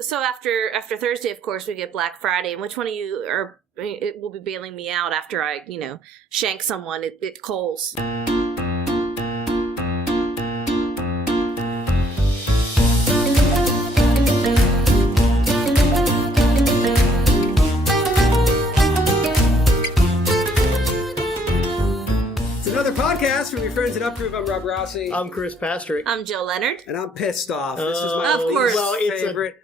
So after Thursday, of course, we get Black Friday. And which one of you will be bailing me out after I, shank someone at Kohl's? Podcast from your friends at Upgroove. I'm Rob Rossi. I'm Chris Pastrick. I'm Jill Leonard. And I'm pissed off. This is my favorite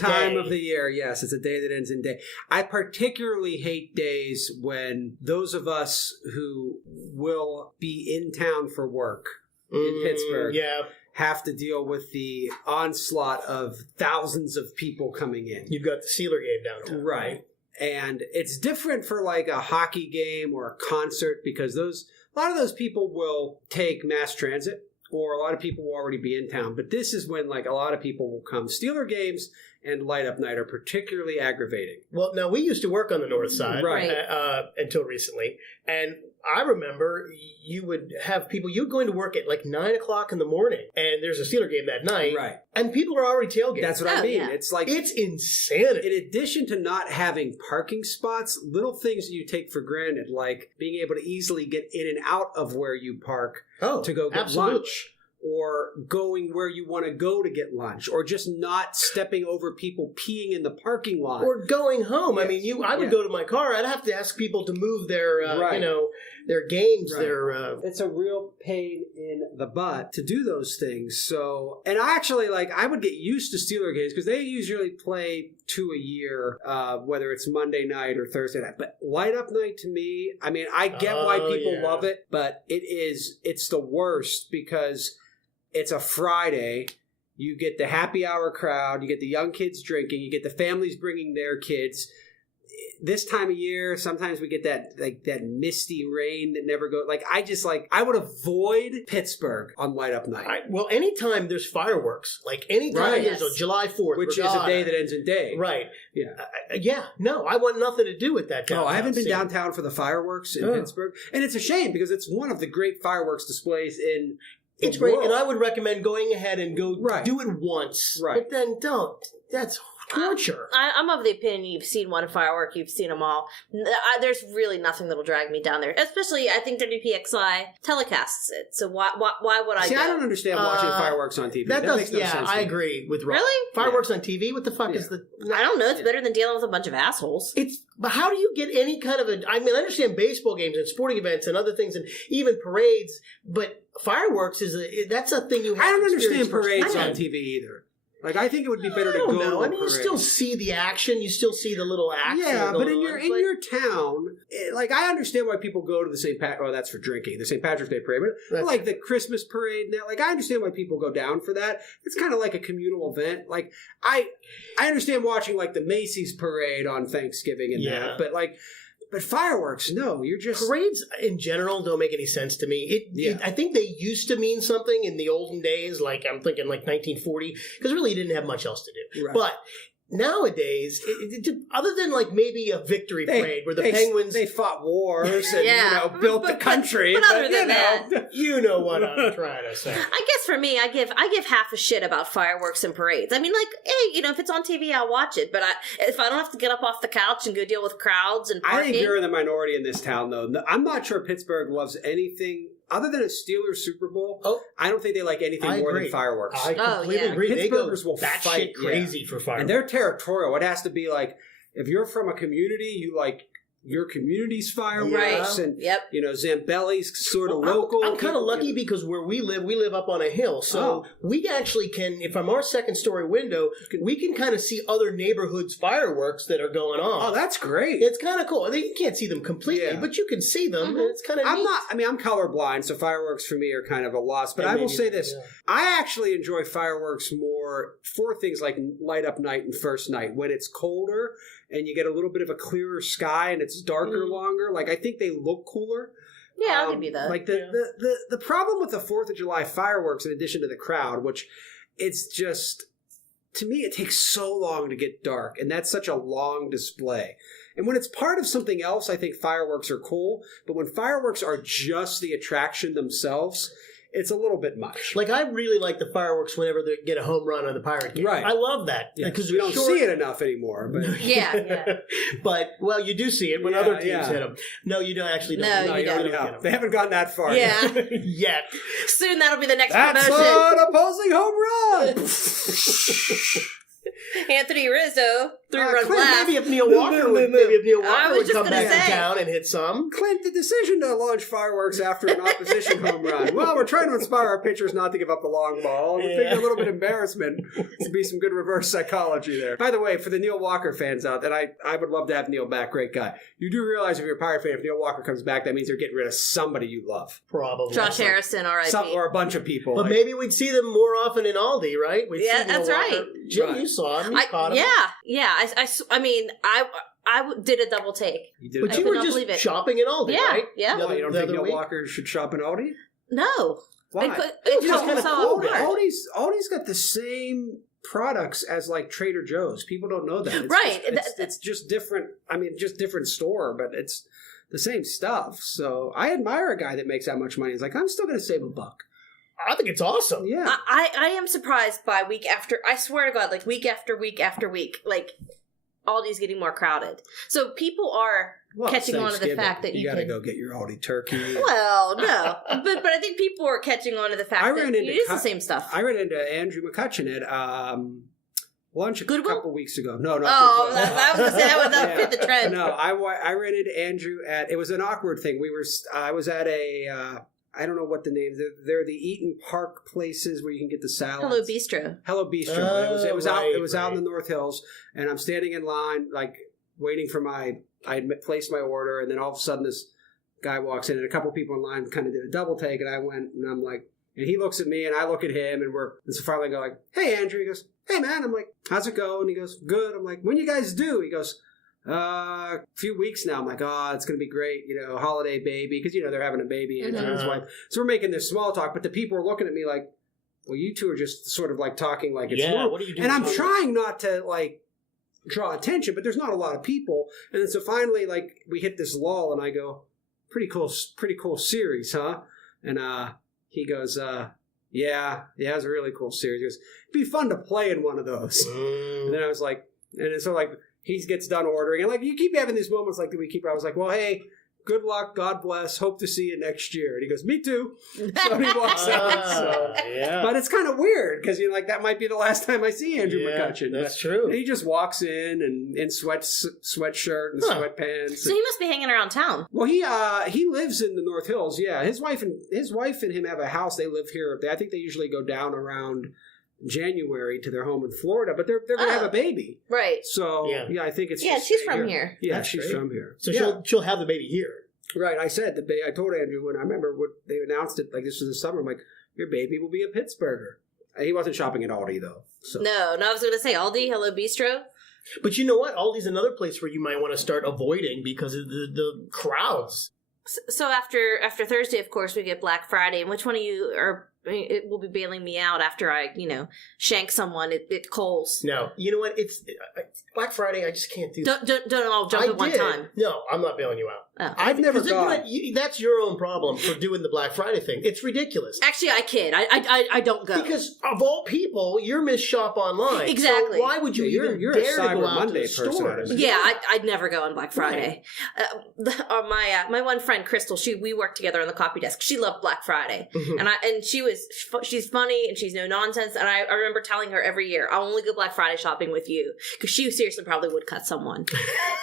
time of the year. Yes, it's a day that ends in day. I particularly hate days when those of us who will be in town for work in Pittsburgh have to deal with the onslaught of thousands of people coming in. You've got the Steeler game downtown. Right. And it's different for like a hockey game or a concert because a lot of those people will take mass transit, or a lot of people will already be in town. But this is when like a lot of people will come. Steeler games and light up night are particularly aggravating. Well, now we used to work on the north side until recently, and I remember you would have people, you'd go into work at like 9 o'clock in the morning, and there's a Steeler game that night, right? And people are already tailgating. That's what I mean. Yeah. It's like it's insanity. In addition to not having parking spots, little things that you take for granted, like being able to easily get in and out of where you park to go get lunch. Or going where you want to go to get lunch, or just not stepping over people peeing in the parking lot, or going home. Yes. I mean, I would go to my car. I'd have to ask people to move their, their games. Right. It's a real pain in the butt to do those things. So, and I actually I would get used to Steeler games because they usually play 2 a year, whether it's Monday night or Thursday night. But light up night to me, I mean, I get why people love it, but it's the worst because it's a Friday. You get the happy hour crowd. You get the young kids drinking. You get the families bringing their kids. This time of year, sometimes we get that misty rain that never goes. I would avoid Pittsburgh on light up night. Anytime there's fireworks, anytime there's a July 4th, which is a day that ends in day. Right. Yeah. No, I want nothing to do with that downtown. No, I haven't been downtown for the fireworks in Pittsburgh. And it's a shame because it's one of the great fireworks displays in it's great, and I would recommend going ahead and go do it once. Right. But then don't. That's torture. I'm of the opinion you've seen one firework, you've seen them all. There's really nothing that'll drag me down there. Especially, I think WPXI telecasts it. So why would I go? I don't understand watching fireworks on TV. That makes no sense. I agree with Rob. Really? Fireworks on TV? What the fuck is the... I don't know. It's better than dealing with a bunch of assholes. But how do you get any kind of I understand baseball games and sporting events and other things and even parades, but fireworks that's a thing you have to I don't understand experience parades on TV either. I think it would be better to go to a parade. You still see the action. You still see the little action. Yeah, but in your town, I understand why people go to the St. Patrick's... Oh, that's for drinking. The St. Patrick's Day parade. But the Christmas parade. I understand why people go down for that. It's kind of like a communal event. I understand watching, the Macy's parade on Thanksgiving and that. But fireworks, no, you're just... Parades in general don't make any sense to me. I think they used to mean something in the olden days, I'm thinking 1940, because really you didn't have much else to do. Right. But nowadays, other than maybe a victory parade where the Penguins... They fought wars and built the country. But other than that... You know what I'm trying to say. I guess for me, I give half a shit about fireworks and parades. I mean, hey, if it's on TV, I'll watch it. But if I don't have to get up off the couch and go deal with crowds and parking... I think you're in the minority in this town, though. I'm not sure Pittsburgh loves anything... Other than a Steelers Super Bowl, I don't think they like anything more than fireworks. I completely agree. Pittsburghers will fight crazy for fireworks. And they're territorial. It has to be if you're from a community, you like your community's fireworks, and Zambelli's sort of local. I'm kind of lucky because where we live up on a hill, so we actually can, from our second story window, we can kind of see other neighborhoods' fireworks that are going on. Oh, that's great! It's kind of cool. You can't see them completely, but you can see them. Mm-hmm. And it's kind of. I'm colorblind, so fireworks for me are kind of a loss. But I will say this: I actually enjoy fireworks more for things like light up night and first night when it's colder. And you get a little bit of a clearer sky, and it's darker longer. I think they look cooler. Yeah, I'll give you that. The problem with the 4th of July fireworks, in addition to the crowd, which it's just, to me, it takes so long to get dark, and that's such a long display. And when it's part of something else, I think fireworks are cool. But when fireworks are just the attraction themselves, it's a little bit much. Like, I really like the fireworks whenever they get a home run on the Pirate game. Right. I love that. Because we don't see it enough anymore. But Yeah. But, well, you do see it when other teams hit them. No, you don't actually don't. No, you don't. Get them. They haven't gone that far Yeah. yet. Soon that'll be the next That's promotion. an opposing home run! Anthony Rizzo, 3-run Clint, blast. Maybe if Neil Walker would just come gonna back to say. town and hit some. Clint, the decision to launch fireworks after an opposition home run. Well, we're trying to inspire our pitchers not to give up the long ball. We think a little bit of embarrassment would be some good reverse psychology there. By the way, for the Neil Walker fans out there, I would love to have Neil back. Great guy. You do realize if you're a Pirate fan, if Neil Walker comes back, that means they're getting rid of somebody you love. Probably. Josh Harrison, R.I.P. Or a bunch of people. But maybe we'd see them more often in Aldi, right? We'd Yeah, see Neil that's Walker. right. Jim, you saw him. You caught him. Yeah. I mean, I did a double take. You did But I you could were not just believe it. shopping in Aldi, right? Yeah. The Oh, you don't the think other Neil week? Walker should shop in Aldi? No. Why? It just kinda just cool. Aldi's got the same products as like Trader Joe's. People don't know that. Right. It's just different. I mean, just different store, but it's the same stuff. So I admire a guy that makes that much money. He's like, I'm still going to save $1. I think it's awesome. Yeah. I am surprised by week after, I swear to God, like week after week after week, like Aldi's getting more crowded. So people are catching on to the fact that you got to can go get your Aldi turkey. Well, no, but I think people are catching on to the fact that it is the same stuff. I ran into Andrew McCutcheon at lunch a Goodwill? couple weeks ago. No, not Oh, Goodwill. I was going to say that would fit the trend. No, I ran into Andrew at. It was an awkward thing. I was at a. I don't know what the name. They're the Eaton Park places where you can get the salads. Hello Bistro. Hello Bistro. Oh, it was right. out in the North Hills, and I'm standing in line, like waiting for I had placed my order, and then all of a sudden this guy walks in, and a couple people in line kind of did a double take, and I went, and I'm like, and he looks at me, and I look at him, and so finally I go like, hey Andrew, he goes, hey man, I'm like, how's it going? He goes, good. I'm like, when you guys do? He goes, a few weeks now. I'm like, oh, it's going to be great, holiday baby, because, they're having a baby, and his wife. So we're making this small talk, but the people are looking at me like, well, you two are just sort of like talking like it's normal. What are you doing? And I'm trying not to like draw attention, but there's not a lot of people. And then so finally, like, we hit this lull, and I go, pretty cool series, huh? And he goes, yeah, it was a really cool series. He goes, it'd be fun to play in one of those. And then I was like, and so like, he gets done ordering, and like you keep having these moments like that we keep. I was like, well, hey, good luck, God bless, hope to see you next year. And he goes, me too. So he walks out. So. Yeah. But it's kind of weird because that might be the last time I see Andrew McCutcheon. That's true. And he just walks in sweatshirt and sweatpants. So he must be hanging around town. Well, he lives in the North Hills. Yeah, his wife and him have a house. They live here. I think they usually go down around January to their home in Florida, but they're going to have a baby, right? So yeah, I think it's she's from here. Yeah, That's she's great. from here. So she'll have the baby here, right? I said I told Andrew when I remember what they announced it, like this was the summer. I'm like, your baby will be a Pittsburgher. He wasn't shopping at Aldi though. So. No, I was going to say Aldi, Hello Bistro. But you know what? Aldi's another place where you might want to start avoiding because of the crowds. So after Thursday, of course, we get Black Friday, and which one of you it will be bailing me out after I, shank someone at Kohl's? No, you know what? It's Black Friday. I just can't do that. Don't all jump at one time. No, I'm not bailing you out. Oh. I've never gone. That's your own problem for doing the Black Friday thing. It's ridiculous. Actually, I kid. I don't go Because of all people, you're Miss Shop Online. Exactly. So why would you even you're dare a Cyber to go out Monday to the person. stores? Yeah, I'd never go on Black Friday. Right. My one friend Crystal, we worked together on the copy desk. She loved Black Friday, and she's funny and she's no nonsense. And I remember telling her every year, I'll only go Black Friday shopping with you because she seriously probably would cut someone.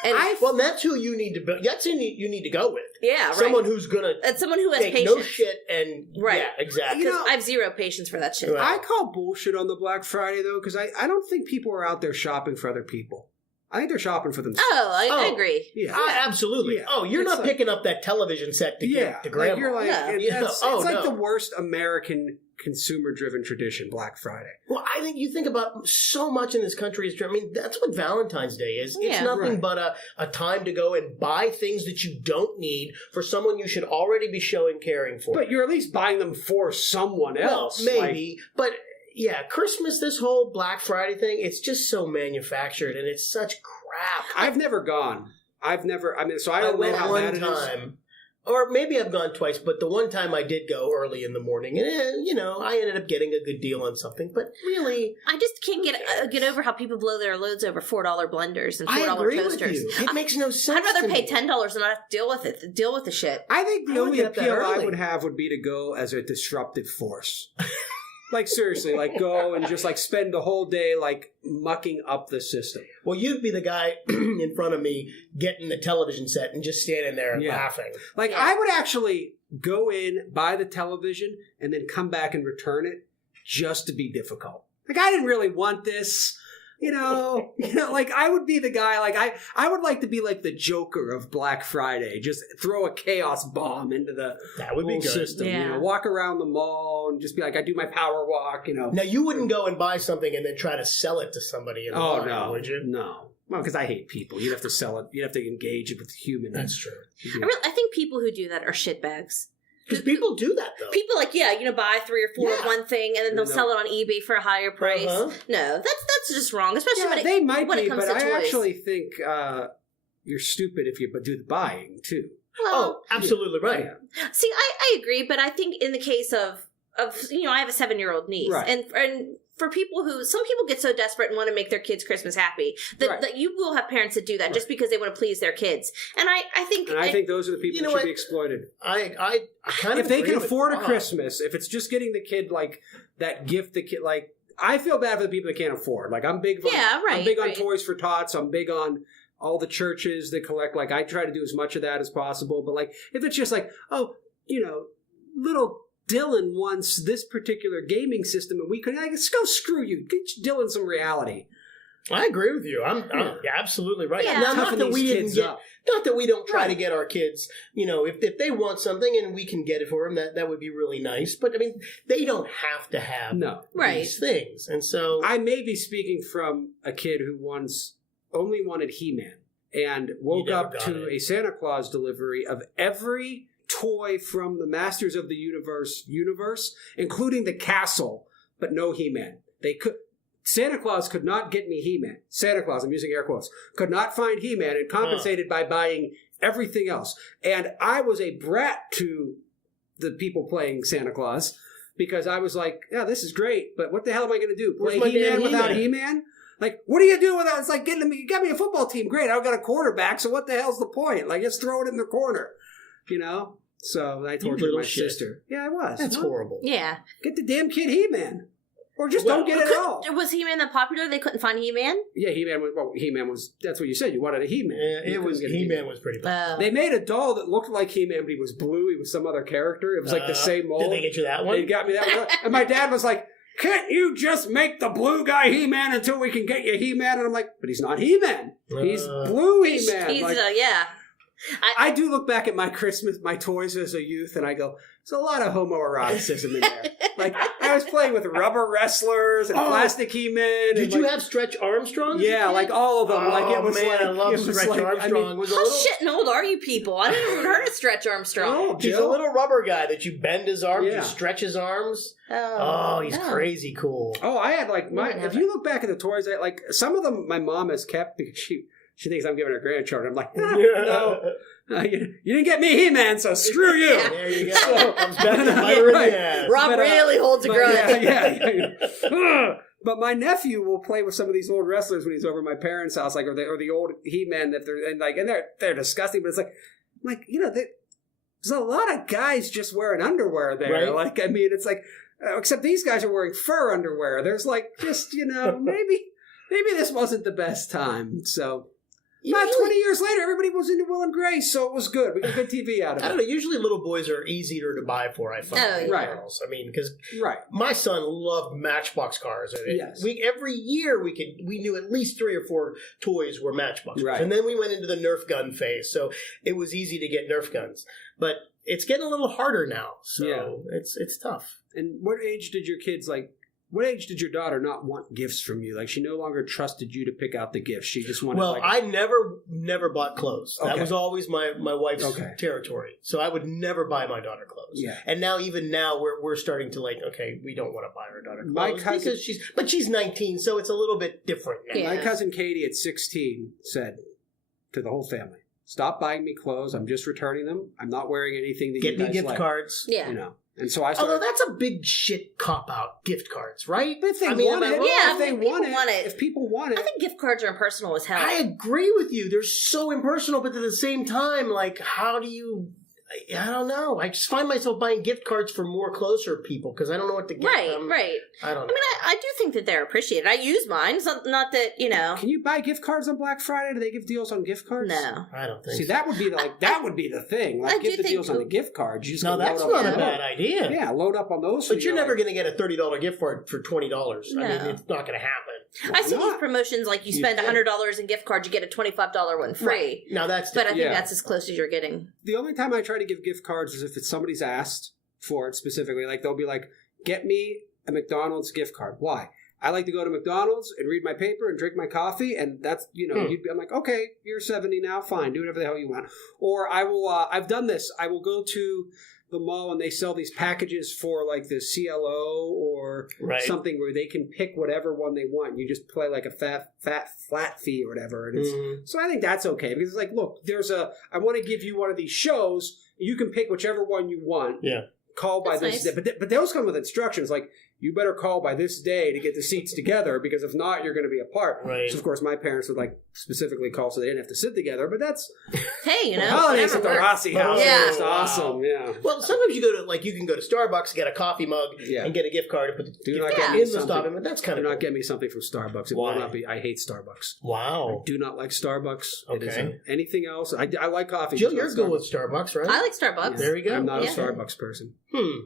And well, that's who you need to. That's who you need to go with. Yeah, right. Someone who's gonna. That's someone who has take patience. no shit and right. Yeah, exactly. Because I have zero patience for that shit. Right. I call bullshit on the Black Friday though, because I don't think people are out there shopping for other people. I think they're shopping for themselves. I agree. Yeah, absolutely. Yeah. Oh, you're not picking up that television set to get to grandma. Like you're like, No. it's like the worst American consumer-driven tradition, Black Friday. Well, I think you think about so much in this country is, that's what Valentine's Day is. It's Yeah. nothing but a time to go and buy things that you don't need for someone you should already be showing caring for. But you're at least buying them for someone else. Well, maybe, but yeah, Christmas, this whole Black Friday thing, it's just so manufactured and it's such crap. I've never gone. So I don't know went how one bad it is. time. Or maybe I've gone twice, but the one time I did go early in the morning, and I ended up getting a good deal on something. But really, I just can't get over how people blow their loads over $4 blenders and $4 I agree toasters. with you. It makes no sense. I'd rather to pay me. $10 and not have to deal with it. Deal with the shit. I think the I would only get up that appeal I early. would have would be to go as a disruptive force. Like, seriously, like, go and just, like, spend the whole day, like, mucking up the system. Well, you'd be the guy in front of me getting the television set and just standing there and laughing. Like, Yeah. I would actually go in, buy the television, and then come back and return it just to be difficult. Like, I didn't really want this. Like, I would be the guy, like, I would like to be like the Joker of Black Friday. Just throw a chaos bomb into the That would be whole good. system. Yeah. Walk around the mall and just be like, I do my power walk, Now, you wouldn't go and buy something and then try to sell it to somebody in the Oh, line, no. would you? No. Well, because I hate people. You'd have to sell it. You'd have to engage it with human. That's true. I think people who do that are shitbags. Because people do that, though. People buy 3 or 4 of Yeah. one thing and then they'll No. sell it on eBay for a higher price. Uh-huh. No, that's just wrong. Especially Yeah, when they might when be, it comes but to I toys. actually think you're stupid if you do the buying, too. Oh, absolutely right. Yeah. See, I agree, but I think in the case of I have a 7-year-old niece, Right. and for people some people get so desperate and want to make their kids Christmas happy that, Right. that you will have parents that do that just because they want to please their kids. And I think those are the people You know who should what? be exploited. I kind of If they agree can with afford a Bob. Christmas, if it's just getting the kid like that gift, the kid like I feel bad for the people that can't afford. Like I'm big on, Yeah, right, I'm big on right. Toys for Tots. I'm big on all the churches that collect. Like I try to do as much of that as possible. But like if it's just like little Dylan wants this particular gaming system, and we could just go screw you. Get Dylan some reality. I agree with you. I'm absolutely right. Yeah. Now, not Toughen that these we didn't kids get, up. not that we don't try to Right. get our kids. If they want something and we can get it for them, that would be really nice. But I mean, they don't have to have No. Right. these things, and so I may be speaking from a kid who once only wanted He-Man and woke never up got to it. a Santa Claus delivery of every toy from the Masters of the universe, including the castle, but no He-Man. Santa Claus could not get me He-Man. Santa Claus, I'm using air quotes, could not find He-Man and compensated by buying everything else. And I was a brat to the people playing Santa Claus because I was like, yeah, this is great, but what the hell am I going to do? Play Where's my He-Man damn without He-Man? He-Man? Like, what do you do without? It's like you got me a football team. Great, I've got a quarterback, so what the hell's the point? Like, just throw it in the corner, So I tortured little my shit. sister. Yeah, I was. that's Well, horrible. yeah. Get the damn kid He-Man. Or just Well, don't get it at all. Was He-Man that popular? They couldn't find He-Man? Yeah, He-Man was, that's what you said. You wanted a He-Man. Yeah, You couldn't get a He-Man was pretty bad. They made a doll that looked like He-Man, but he was blue. He was some other character. It was like the same mold. Did they get you that one? They got me that one. And my dad was like, can't you just make the blue guy He-Man until we can get you He-Man? And I'm like, but he's not He-Man. He's blue He-Man. He's Like, yeah. I do look back at my toys as a youth, and I go, there's a lot of homoeroticism in there. Like, I was playing with rubber wrestlers and plastic He-Men. Did and you like, have Stretch Armstrong? yeah, like all of them. Oh, Like it was man, like I love it was Stretch like, Armstrong. I mean, Was a How little, shit and old are you people? I never even heard of Stretch Armstrong. Oh, he's a Jill. little rubber guy that you bend his arms, Yeah. you stretch his arms. Oh, Oh, he's crazy cool. Oh, I had like We didn't have if you look back at the toys, like some of them my mom has kept because she thinks I'm giving her grandchildren. I'm like, no, you didn't get me He-Man, so screw you. Yeah. There you go. Comes back to bite her in Right. the ass. Rob But, really holds a But grudge. yeah. But my nephew will play with some of these old wrestlers when he's over at my parents' house, like or the old He-Men that they're disgusting, but it's like there's a lot of guys just wearing underwear there. Right. Like I mean, it's like except these guys are wearing fur underwear. There's like just maybe this wasn't the best time. So. About 20 years later, everybody was into Will and Grace, so it was good. We got good TV out of it. I don't know. Usually, little boys are easier to buy for. I find Oh, than yeah. Right. girls. I mean, because Right. my son loved Matchbox cars. And Yes. every year we knew at least 3 or 4 toys were Matchbox Right. cars, and then we went into the Nerf gun phase. So it was easy to get Nerf guns, but it's getting a little harder now. So Yeah. it's tough. And what age did your kids what age did your daughter not want gifts from you? Like she no longer trusted you to pick out the gifts. She just wanted I never bought clothes. That Okay. was always my wife's Okay. territory. So I would never buy my daughter clothes. Yeah. And even now we're starting to okay, we don't want to buy our daughter clothes. My cousin- because she's 19, so it's a little bit different now. Yeah. My cousin Katie at 16 said to the whole family, stop buying me clothes. I'm just returning them. I'm not wearing anything that Get you me guys gift like. cards. Yeah. You know. And so I started. Although that's a big shit cop out, gift cards, right? But if they am I want it, wrong? Yeah, if they people want want it, it. if people want it, I think gift cards are impersonal as hell. I agree with you. They're so impersonal, but at the same time, like, how do you? I don't know. I just find myself buying gift cards for more closer people because I don't know what to get them. Right. I don't know. I mean, I do think that they're appreciated. I use mine. It's not that, Can you buy gift cards on Black Friday? Do they give deals on gift cards? No. I don't think See, so. that would be that would be the thing. Like, I get do the think deals on the gift cards. You just No, go that's load up not on a those. bad idea. Yeah, load up on those. But you're never going to get a $30 gift card for $20. No. I mean, it's not going to happen. I see these not? promotions like you spend $100 in gift cards, you get a $25 one free. Right. Now that's But I think Yeah. that's as close as you're getting. The only time I try to give gift cards is if it's somebody's asked for it specifically. Like, they'll be like, get me a McDonald's gift card. Why? I like to go to McDonald's and read my paper and drink my coffee, and that's, I'm like, okay, you're 70 now, fine, do whatever the hell you want. Or I will, I've done this, I will go to the mall and they sell these packages for like the CLO or something where they can pick whatever one they want. You just play like a flat fee or whatever. And it's, so I think that's okay because it's like, look, I want to give you one of these shows. You can pick whichever one you want. Yeah. Call by That's this nice. day. But those come with instructions like, you better call by this day to get the seats together because if not, you're going to be apart. Right. So, of course, my parents would like specifically call so they didn't have to sit together. But that's Hey, holidays at whatever the works. Rossi house. Yeah. It's awesome. Yeah. Well, sometimes you go to you can go to Starbucks, get a coffee mug, and get a gift card and put the Do gift not card get me in the something. stocking. But that's kind Do of not get me something from Starbucks. It Why? will not be. I hate Starbucks. Wow. I do not like Starbucks. It is Okay. anything else. I like coffee. Jill, just you're not good Starbucks. with Starbucks, right? I like Starbucks. There we go. I'm not Yeah. a Starbucks person. Hmm.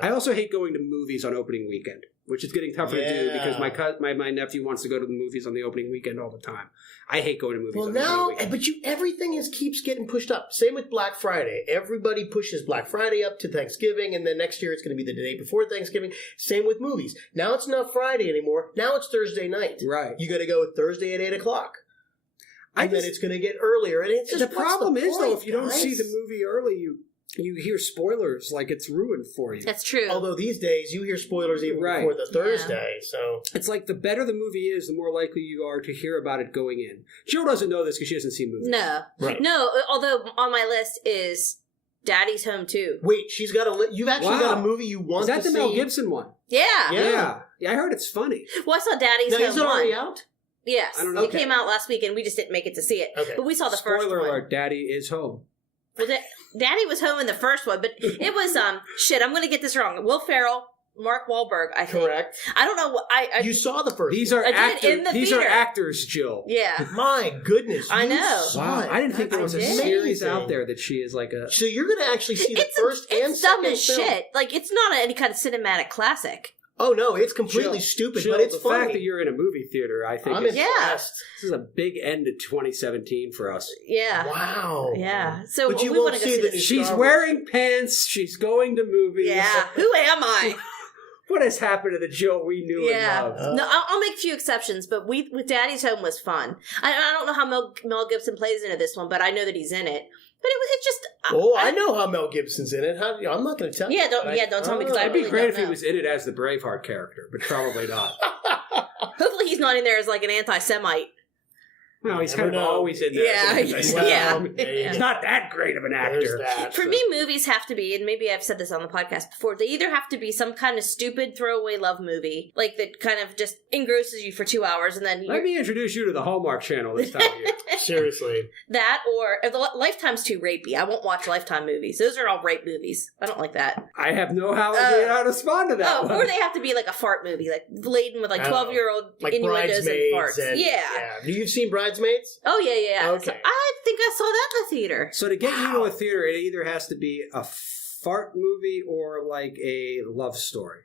I also hate going to movies on opening weekend, which is getting tougher to do because my nephew wants to go to the movies on the opening weekend all the time. I hate going to movies Well, on the opening now, weekend. but everything keeps getting pushed up. Same with Black Friday. Everybody pushes Black Friday up to Thanksgiving, and then next year it's going to be the day before Thanksgiving. Same with movies. Now it's not Friday anymore. Now it's Thursday night. Right. You got to go Thursday at 8 o'clock. And then just- it's going to get earlier. And it's just, the what's problem is, though, point, if you don't guys? see the movie early, you hear spoilers, like it's ruined for you. That's true. Although these days you hear spoilers even Right. before the Thursday, so It's like the better the movie is, the more likely you are to hear about it going in. Jill doesn't know this because she hasn't seen movies. No. Right. No, although on my list is Daddy's Home too. wait, she's got you've actually got a movie you want Is that to the see. Mel Gibson one? Yeah. Yeah. Yeah, I heard it's funny. Well, I saw Daddy's Now, Home is it 1. already out? Yes. I don't know. It Okay. came out last week and we just didn't make it to see it. Okay. But we saw the first Spoiler one. alert, Daddy is home. Well, Daddy was home in the first one, but it was shit. I'm going to get this wrong. Will Ferrell, Mark Wahlberg. I think. Correct. I don't know what I You saw the first These one. are I did in the These are theater. actors, Jill. Yeah. My goodness. I you know. saw it. I didn't think there was a That's series amazing. out there that she is like a. So you're going to actually see the It's first and it's dumb second as film. shit. Like it's not any kind of cinematic classic. Oh no, it's completely Jill, stupid, Jill, but it's the funny. fact that you're in a movie theater, I think, I'm is, impressed. this is a big end to 2017 for us. Yeah. Wow. Yeah. So But you we won't want to go see see the this. She's Star Wars. wearing pants. She's going to movies. Yeah. Who am I? What has happened to the Jill we knew Yeah. and loved? No, I'll make a few exceptions, but with Daddy's Home was fun. I don't know how Mel Gibson plays into this one, but I know that he's in it. But it's just. Oh, I know how Mel Gibson's in it. I'm not going to tell you. Yeah, don't tell me because I It'd be really great don't if he know. was in it as the Braveheart character, but probably not. Hopefully, he's not in there as like an anti-Semite. No, he's Never kind of know. always in there. Yeah, He's not that great of an There's actor. that. For me, movies have to be, and maybe I've said this on the podcast before, they either have to be some kind of stupid throwaway love movie, like that kind of just engrosses you for 2 hours, and then Let me introduce you to the Hallmark Channel this time of year. Seriously. that, or if the Lifetime's too rapey. I won't watch Lifetime movies. Those are all rape movies. I don't like that. I have no idea how to respond to that one. Or they have to be like a fart movie, like laden with like 12-year-old Like innuendos and Bridesmaids. farts. Yeah. You've seen Bridesmaids? Oh, yeah. Okay. So I think I saw that in the theater. So to get you to a theater, it either has to be a fart movie or like a love story.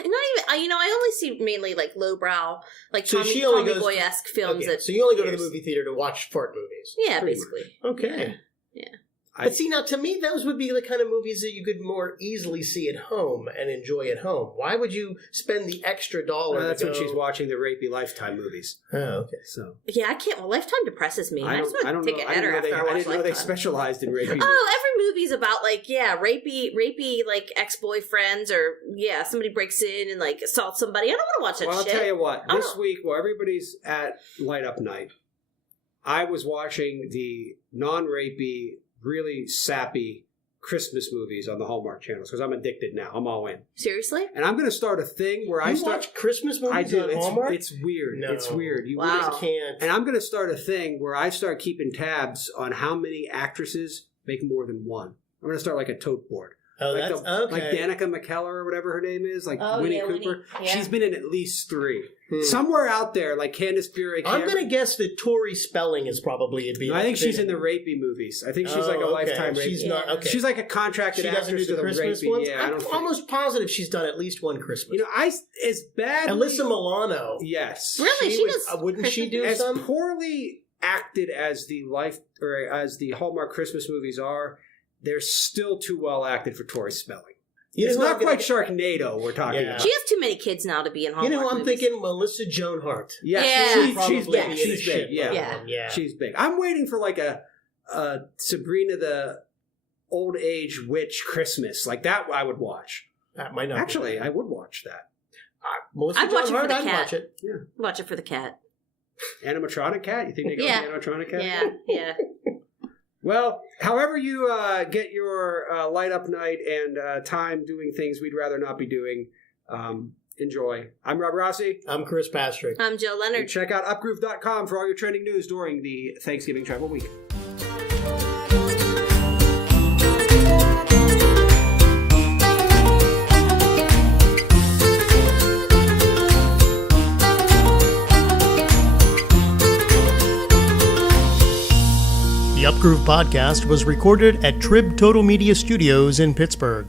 Not even, I only see mainly like lowbrow, like So Tommy she only goes Boy-esque films. Okay, That, so you only go to the movie theater to watch fart movies. yeah, Pretty basically. Okay. Yeah. But see, now to me, those would be the kind of movies that you could more easily see at home and enjoy at home. Why would you spend the extra dollar? Well, that's to when go... she's watching the rapey Lifetime movies. Oh, okay. So Yeah, I can't. Well, Lifetime depresses me. I just want to take a header after I watch didn't know they Lifetime. specialized in rapey movies. Oh, every movie's about like rapey like ex-boyfriends or somebody breaks in and like assaults somebody. I don't want to watch that Well, shit. I'll tell you what. I This don't- week, while everybody's at Light Up Night, I was watching the non-rapey, really sappy Christmas movies on the Hallmark channels because I'm addicted now. I'm all in. Seriously? And I'm going to start a thing where I watch Christmas movies I do. on Hallmark? It's weird. No. It's weird. You Wow. really can't. And I'm going to start a thing where I start keeping tabs on how many actresses make more than one. I'm going to start like a tote board. Oh, like that's Like okay. Danica McKellar or whatever her name is, like Winnie yeah, Cooper. Winnie. Yeah. She's been in at least 3. Somewhere out there, like Candace Bure. I'm going to guess that Tori Spelling is probably. I think she's in the rapey movies. I think she's like a lifetime rapey. She's not. Okay. She's like a contracted She doesn't actress do to the the Christmas rapey. ones. Yeah, I I'm don't think. almost positive she's done at least one Christmas. You know, as bad. Alyssa Milano. Yes. Really? She was, does. wouldn't she do As some? poorly acted as the Hallmark Christmas movies are, they're still too well acted for Tori Spelling. It's not quite Sharknado we're talking about. She has too many kids now to be in Hallmark You know, I'm movies. thinking Melissa Joan Hart. Yeah, Yeah. she's Probably big. be in She's a big. shitload Yeah. of them, yeah. She's big. I'm waiting for like a Sabrina the Old Age Witch Christmas. Like that I would watch. That might not. Actually, I would watch that. Melissa I'd watch Joan it for Hart, the I'd cat. watch it. Yeah. Watch it for the cat. Animatronic cat? You think they go Yeah. with the animatronic cat? Yeah, yeah. Well, however you get your light up night and time doing things we'd rather not be doing, enjoy. I'm Rob Rossi. I'm Chris Pastrick. I'm Joe Leonard. And check out upgroove.com for all your trending news during the Thanksgiving travel week. The Upgroove Podcast was recorded at Trib Total Media Studios in Pittsburgh.